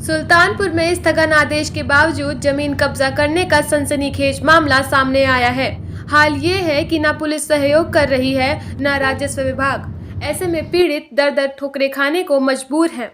सुल्तानपुर में स्थगन आदेश के बावजूद जमीन कब्जा करने का सनसनीखेज मामला सामने आया है। हाल ये है कि न पुलिस सहयोग कर रही है न राजस्व विभाग। ऐसे में पीड़ित दर दर ठोकरे खाने को मजबूर हैं।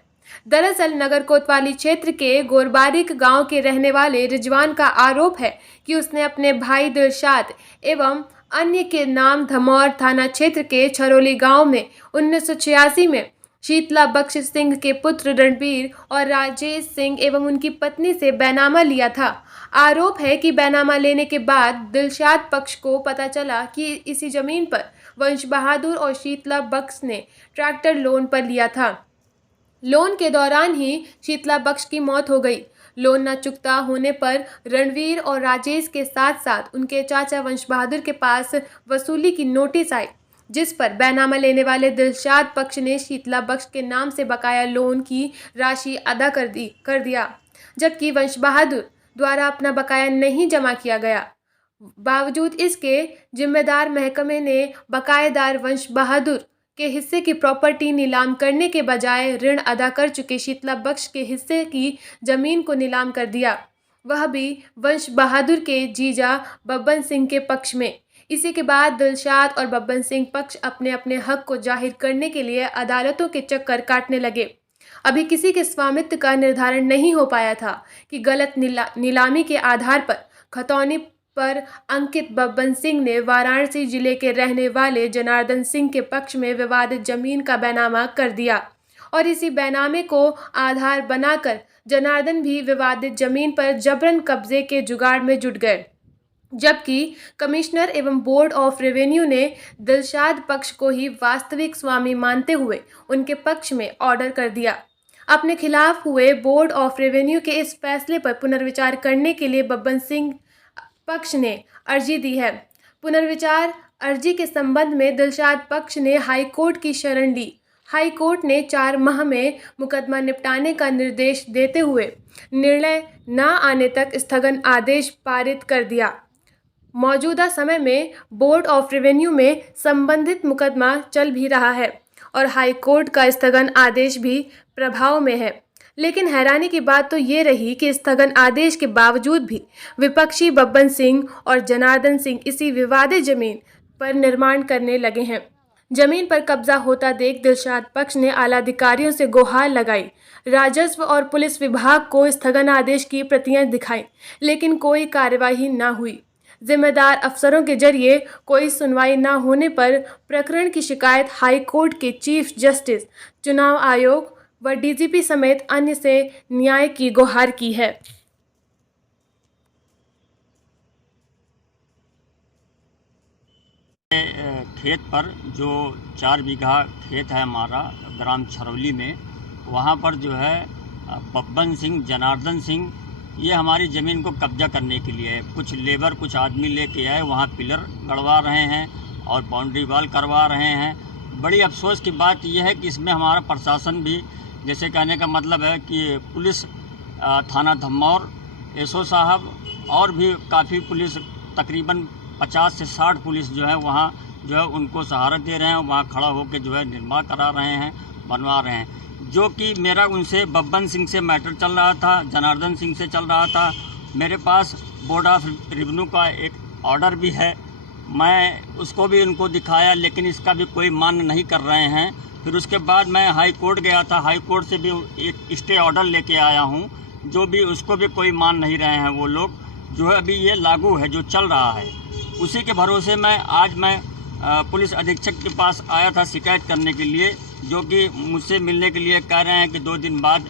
दरअसल नगर कोतवाली क्षेत्र के गोरबारिक गांव के रहने वाले रिजवान का आरोप है कि उसने अपने भाई दिलशाद एवं अन्य के नाम धमौर थाना क्षेत्र के छरोली गांव में 1986 में शीतला बख्श सिंह के पुत्र रणबीर और राजेश सिंह एवं उनकी पत्नी से बैनामा लिया था। आरोप है कि बैनामा लेने के बाद दिलशाद पक्ष को पता चला कि इसी जमीन पर वंश बहादुर और शीतला बख्श ने ट्रैक्टर लोन पर लिया था। लोन के दौरान ही शीतला बख्श की मौत हो गई। लोन न चुकता होने पर रणवीर और राजेश के साथ साथ उनके चाचा वंश बहादुर के पास वसूली की नोटिस आई, जिस पर बैनामा लेने वाले दिलशाद पक्ष ने शीतला बख्श के नाम से बकाया लोन की राशि अदा कर दिया, जबकि वंश बहादुर द्वारा अपना बकाया नहीं जमा किया गया। बावजूद इसके जिम्मेदार महकमे ने बकायेदार वंश बहादुर के हिस्से की प्रॉपर्टी नीलाम करने के बजाय ऋण अदा कर चुके शीतला बख्श के हिस्से की जमीन को नीलाम कर दिया, वह भी वंश बहादुर के जीजा बब्बन सिंह के पक्ष में। इसी के बाद दिलशाद और बब्बन सिंह पक्ष अपने अपने हक को जाहिर करने के लिए अदालतों के चक्कर काटने लगे। अभी किसी के स्वामित्व का निर्धारण नहीं हो पाया था कि गलत नीलामी के आधार पर खतौनी पर अंकित बब्बन सिंह ने वाराणसी जिले के रहने वाले जनार्दन सिंह के पक्ष में विवादित जमीन का बैनामा कर दिया और इसी बैनामे को आधार बनाकर जनार्दन भी विवादित जमीन पर जबरन कब्जे के जुगाड़ में जुट गए, जबकि कमिश्नर एवं बोर्ड ऑफ रेवेन्यू ने दिलशाद पक्ष को ही वास्तविक स्वामी मानते हुए उनके पक्ष में ऑर्डर कर दिया। अपने खिलाफ हुए बोर्ड ऑफ रेवेन्यू के इस फैसले पर पुनर्विचार करने के लिए बब्बन सिंह पक्ष ने अर्जी दी है। पुनर्विचार अर्जी के संबंध में दिलशाद पक्ष ने हाई कोर्ट की शरण ली। हाई कोर्ट ने 4 माह में मुकदमा निपटाने का निर्देश देते हुए निर्णय न आने तक स्थगन आदेश पारित कर दिया। मौजूदा समय में बोर्ड ऑफ रेवेन्यू में संबंधित मुकदमा चल भी रहा है और हाई कोर्ट का स्थगन आदेश भी प्रभाव में है। लेकिन हैरानी की बात तो ये रही कि स्थगन आदेश के बावजूद भी विपक्षी बब्बन सिंह और जनार्दन सिंह इसी विवादित जमीन पर निर्माण करने लगे हैं। जमीन पर कब्जा होता देख दिलशाद पक्ष ने आला अधिकारियों से गुहार लगाई, राजस्व और पुलिस विभाग को स्थगन आदेश की प्रतियां दिखाई, लेकिन कोई कार्यवाही न हुई। जिम्मेदार अफसरों के जरिए कोई सुनवाई न होने पर प्रकरण की शिकायत हाई कोर्ट के चीफ जस्टिस, चुनाव आयोग व डीजीपी समेत अन्य से न्याय की गुहार की है। खेत पर जो 4 बीघा खेत है हमारा ग्राम छरौली में, वहाँ पर जो है बब्बन सिंह, जनार्दन सिंह ये हमारी ज़मीन को कब्जा करने के लिए कुछ लेबर, कुछ आदमी लेके आए, वहाँ पिलर गड़वा रहे हैं और बाउंड्री वॉल करवा रहे हैं। बड़ी अफसोस की बात यह है कि इसमें हमारा प्रशासन भी, जैसे कहने का मतलब है कि पुलिस थाना धमौर, एसओ साहब और भी काफ़ी पुलिस, तकरीबन 50 से 60 पुलिस जो है वहाँ जो है उनको सहारा दे रहे हैं, वहाँ खड़ा होकर जो है निर्माण करा रहे हैं, बनवा रहे हैं। जो कि मेरा उनसे बब्बन सिंह से मैटर चल रहा था, जनार्दन सिंह से चल रहा था। मेरे पास बोर्ड ऑफ रेवेन्यू का एक ऑर्डर भी है, मैं उसको भी उनको दिखाया, लेकिन इसका भी कोई मान्य नहीं कर रहे हैं। फिर उसके बाद मैं हाई कोर्ट गया था, हाई कोर्ट से भी एक स्टे ऑर्डर लेके आया हूँ, जो भी उसको भी कोई मान नहीं रहे हैं। वो लोग जो है अभी ये लागू है जो चल रहा है, उसी के भरोसे आज मैं पुलिस अधीक्षक के पास आया था शिकायत करने के लिए, जो कि मुझसे मिलने के लिए कह रहे हैं कि 2 दिन बाद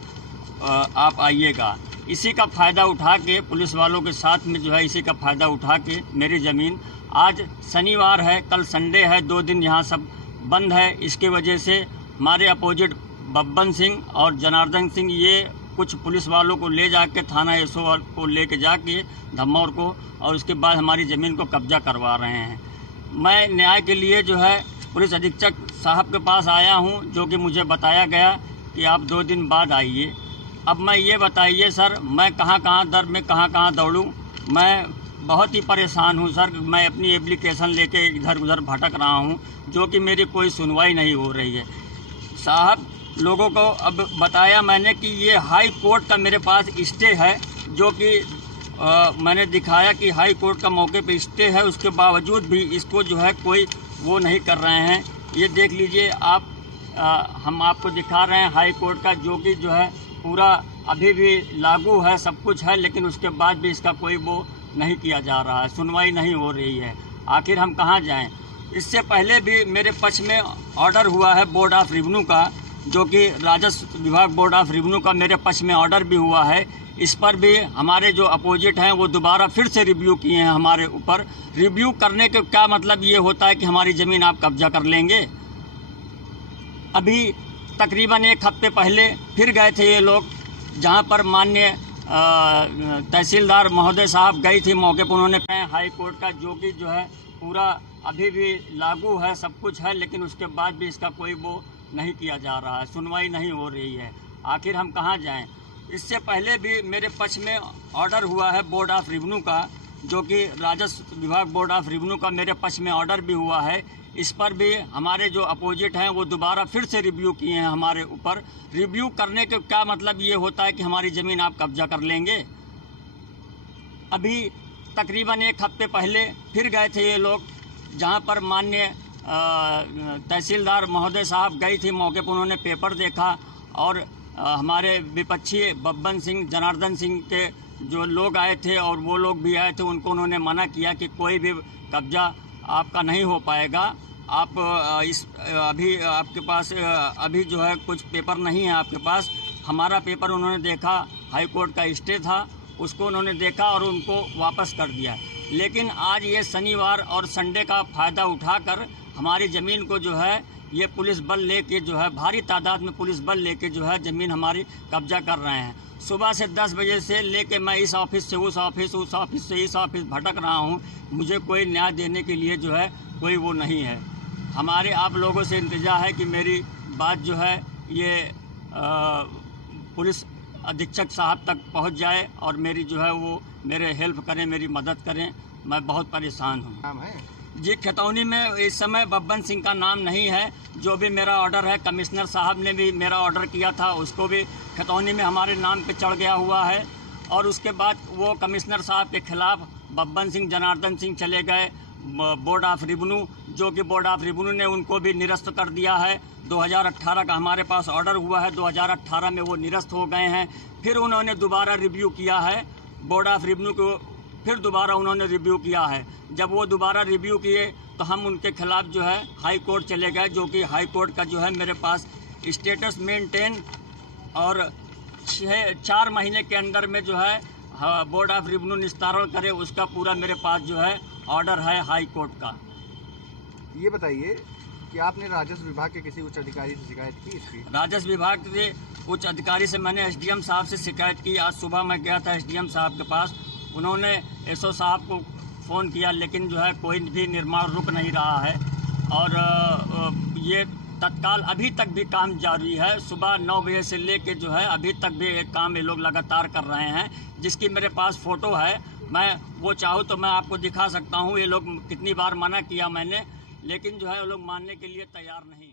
आप आइएगा। इसी का फ़ायदा उठा के पुलिस वालों के साथ में जो है इसी का फ़ायदा उठा के मेरी ज़मीन, आज शनिवार है, कल संडे है, 2 दिन यहाँ सब बंद है। इसके वजह से हमारे अपोजिट बब्बन सिंह और जनार्दन सिंह ये कुछ पुलिस वालों को ले जाके थाना एसओ को लेके जाके धमौर को, और उसके बाद हमारी ज़मीन को कब्जा करवा रहे हैं। मैं न्याय के लिए जो है पुलिस अधीक्षक साहब के पास आया हूं, जो कि मुझे बताया गया कि आप 2 दिन बाद आइए। अब मैं ये बताइए सर, मैं कहाँ दर में कहाँ दौड़ूं? मैं बहुत ही परेशान हूं सर। मैं अपनी एप्लीकेशन लेके इधर उधर भटक रहा हूं, जो कि मेरी कोई सुनवाई नहीं हो रही है। साहब लोगों को अब बताया मैंने कि ये हाई कोर्ट का मेरे पास स्टे है, जो कि मैंने दिखाया कि हाई कोर्ट का मौके पे स्टे है, उसके बावजूद भी इसको जो है कोई वो नहीं कर रहे हैं। ये देख लीजिए आप, हम आपको दिखा रहे हैं हाई कोर्ट का, जो कि जो है पूरा अभी भी लागू है, सब कुछ है, लेकिन उसके बाद भी इसका कोई वो नहीं किया जा रहा है, सुनवाई नहीं हो रही है। आखिर हम कहाँ जाएं? इससे पहले भी मेरे पक्ष में ऑर्डर हुआ है बोर्ड ऑफ रेवेन्यू का, जो कि राजस्व विभाग बोर्ड ऑफ रेवेन्यू का मेरे पक्ष में ऑर्डर भी हुआ है। इस पर भी हमारे जो अपोजिट हैं वो दोबारा फिर से रिव्यू किए हैं हमारे ऊपर। रिव्यू करने के क्या मतलब ये होता है कि हमारी ज़मीन आप कब्जा कर लेंगे। अभी तकरीबन एक हफ्ते पहले फिर गए थे ये लोग, जहाँ पर माननीय तहसीलदार महोदय साहब गई थी मौके पर, उन्होंने हाई कोर्ट का, जो कि जो है पूरा अभी भी लागू है, सब कुछ है, लेकिन उसके बाद भी इसका कोई वो नहीं किया जा रहा है, सुनवाई नहीं हो रही है। आखिर हम कहाँ जाएं? इससे पहले भी मेरे पक्ष में ऑर्डर हुआ है बोर्ड ऑफ रेवेन्यू का, जो कि राजस्व विभाग बोर्ड ऑफ रेवेन्यू का मेरे पक्ष में ऑर्डर भी हुआ है। इस पर भी हमारे जो अपोजिट हैं वो दोबारा फिर से रिव्यू किए हैं हमारे ऊपर। रिव्यू करने के क्या मतलब ये होता है कि हमारी ज़मीन आप कब्जा कर लेंगे। अभी तकरीबन एक हफ्ते पहले फिर गए थे ये लोग, जहाँ पर माननीय तहसीलदार महोदय साहब गई थी मौके पर, उन्होंने पेपर देखा और हमारे विपक्षी बब्बन सिंह, जनार्दन सिंह के जो लोग आए थे और वो लोग भी आए थे, उनको उन्होंने मना किया कि कोई भी कब्जा आपका नहीं हो पाएगा। आप इस अभी आपके पास अभी जो है कुछ पेपर नहीं है आपके पास। हमारा पेपर उन्होंने देखा, हाई कोर्ट का स्टे था, उसको उन्होंने देखा और उनको वापस कर दिया। लेकिन आज ये शनिवार और संडे का फ़ायदा उठाकर हमारी ज़मीन को जो है ये पुलिस बल लेके जो है, भारी तादाद में पुलिस बल लेके जो है ज़मीन हमारी कब्जा कर रहे हैं। सुबह से 10 बजे से लेके मैं इस ऑफिस से उस ऑफिस से इस ऑफिस भटक रहा हूँ। मुझे कोई न्याय देने के लिए जो है कोई वो नहीं है। हमारे आप लोगों से इंतजार है कि मेरी बात जो है ये पुलिस अधीक्षक साहब तक पहुंच जाए और मेरी जो है वो मेरे हेल्प करें, मेरी मदद करें। मैं बहुत परेशान हूँ। नाम है जी, खतौनी में इस समय बब्बन सिंह का नाम नहीं है। जो भी मेरा ऑर्डर है, कमिश्नर साहब ने भी मेरा ऑर्डर किया था, उसको भी खतौनी में हमारे नाम पे चढ़ गया हुआ है। और उसके बाद वो कमिश्नर साहब के खिलाफ बब्बन सिंह, जनार्दन सिंह चले गए बोर्ड ऑफ रेवेन्यू, जो कि बोर्ड ऑफ रेवेन्यू ने उनको भी निरस्त कर दिया है। 2018 का हमारे पास ऑर्डर हुआ है, 2018 में वो निरस्त हो गए हैं। फिर उन्होंने दोबारा रिव्यू किया है बोर्ड ऑफ रेवेन्यू को, फिर दोबारा उन्होंने रिव्यू किया है। जब वो दोबारा रिव्यू किए तो हम उनके खिलाफ जो है हाई कोर्ट चले गए, जो कि हाई कोर्ट का जो है मेरे पास स्टेटस मेंटेन और 4 महीने के अंदर में जो है बोर्ड ऑफ रेवेन्यू निस्तारण करे, उसका पूरा मेरे पास जो है ऑर्डर है हाई कोर्ट का। ये बताइए कि आपने राजस्व विभाग के किसी उच्च अधिकारी से शिकायत की इसकी? राजस्व विभाग के उच्च अधिकारी से मैंने एसडीएम साहब से शिकायत की। आज सुबह मैं गया था एसडीएम साहब के पास, उन्होंने एसओ साहब को फ़ोन किया, लेकिन जो है कोई भी निर्माण रुक नहीं रहा है। और ये तत्काल अभी तक भी काम जारी है। सुबह 9 बजे से लेके जो है अभी तक भी एक काम ये लोग लगातार कर रहे हैं, जिसकी मेरे पास फ़ोटो है। मैं वो चाहूँ तो मैं आपको दिखा सकता हूँ। ये लोग कितनी बार मना किया मैंने, लेकिन जो है वो लोग मानने के लिए तैयार नहीं।